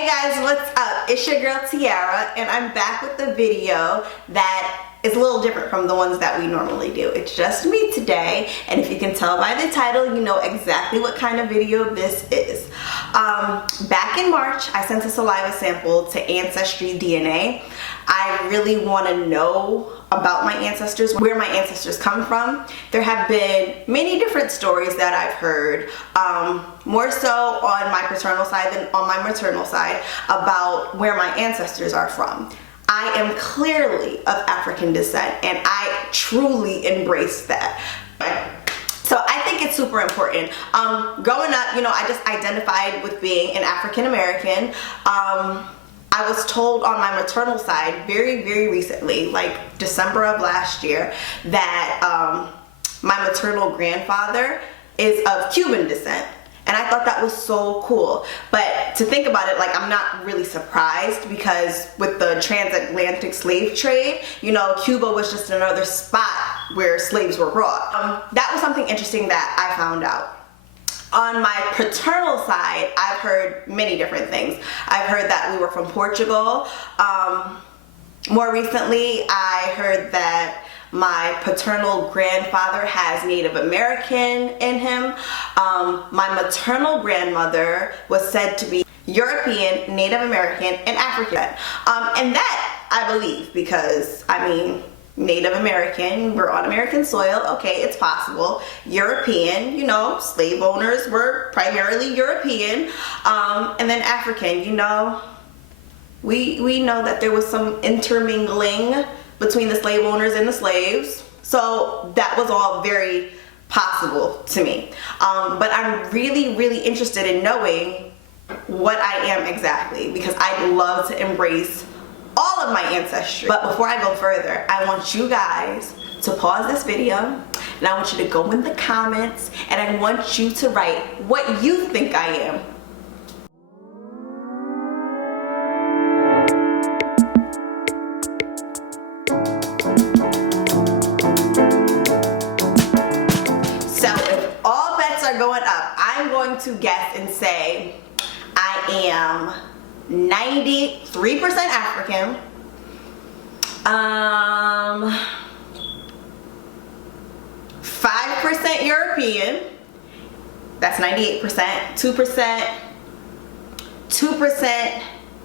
Hey guys, what's up? It's your girl Tiara, and I'm back with a video that is a little different from the ones that we normally do. It's just me today, and if you can tell by the title, you know exactly what kind of video this is. Back in March, I sent a saliva sample to Ancestry DNA. I really want to know about my ancestors, where my ancestors come from. There have been many different stories that I've heard, more so on my paternal side than on my maternal side, about where my ancestors are from. I am clearly of African descent, and I truly embrace that. So I think it's super important. Growing up, you know, I just identified with being an African American. I was told on my maternal side very recently, like December of last year, that my maternal grandfather is of Cuban descent. And I thought that was so cool. But to think about it, like, I'm not really surprised, because with the transatlantic slave trade, you know, Cuba was just another spot where slaves were brought. That was something interesting that I found out. On my paternal side, I've heard many different things. I've heard that we were from Portugal. More recently, I heard that my paternal grandfather has Native American in him. My maternal grandmother was said to be European, Native American, and African. And that I believe, because, I mean, Native American, we're on American soil, okay, it's possible. European, you know, slave owners were primarily European. And then African, you know, we know that there was some intermingling between the slave owners and the slaves. So that was all very possible to me. But I'm really interested in knowing what I am exactly, because I'd love to embrace all of my ancestry. But before I go further, I want you guys to pause this video, and I want you to go in the comments, and I want you to write what you think I am. So if all bets are going up, I'm going to guess and say I am 93% African, 5% European, that's 98%, 2%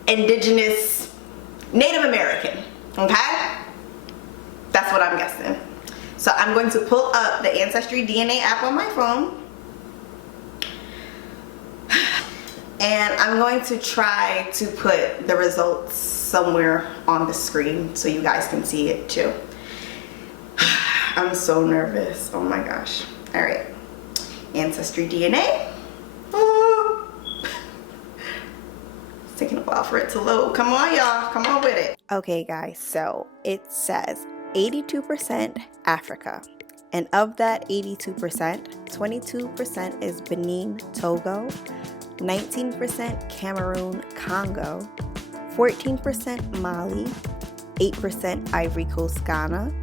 indigenous Native American, okay? That's what I'm guessing. So I'm going to pull up the Ancestry DNA app on my phone, and I'm going to try to put the results somewhere on the screen so you guys can see it too. I'm so nervous. Oh my gosh. All right. Ancestry DNA. It's taking a while for it to load. Come on, y'all. Come on with it. Okay, guys. So it says 82% Africa. And of that 82%, 22% is Benin, Togo, 19% Cameroon, Congo, 14% Mali, 8% Ivory Coast, Ghana,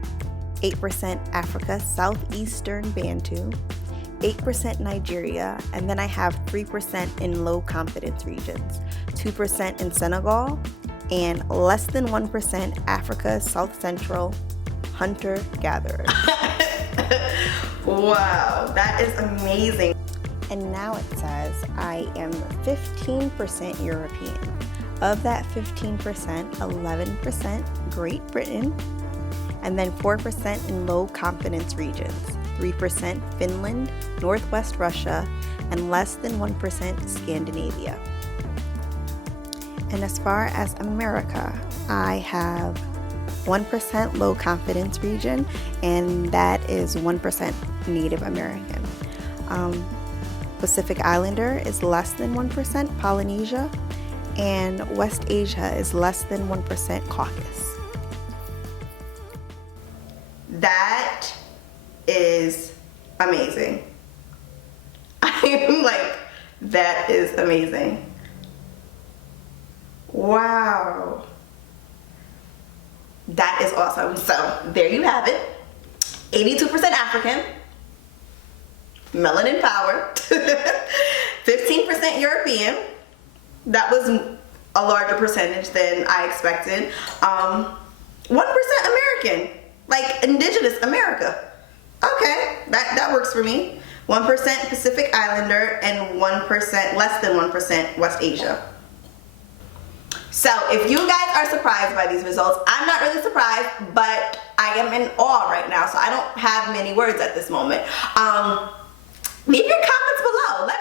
8% Africa, Southeastern Bantu, 8% Nigeria, and then I have 3% in low confidence regions, 2% in Senegal, and less than 1% Africa, South Central, hunter-gatherers. Wow, that is amazing. And now it says I am 15% European. Of that 15%, 11% Great Britain, and then 4% in low confidence regions, 3% Finland, Northwest Russia, and less than 1% Scandinavia. And as far as America, I have 1% low confidence region, and that is 1% Native American. Pacific Islander is less than 1% Polynesia, and West Asia is less than 1% Caucasus. That is amazing. I'm like, that is amazing. Wow. That is awesome. So there you have it. 82% African, melanin power, 15% European. That was a larger percentage than I expected. 1% American, like indigenous America. Okay, that works for me. 1% Pacific Islander and 1%, less than 1% West Asia. So if you guys are surprised by these results, I'm not really surprised, but I am in awe right now, so I don't have many words at this moment. Leave your comments below. Let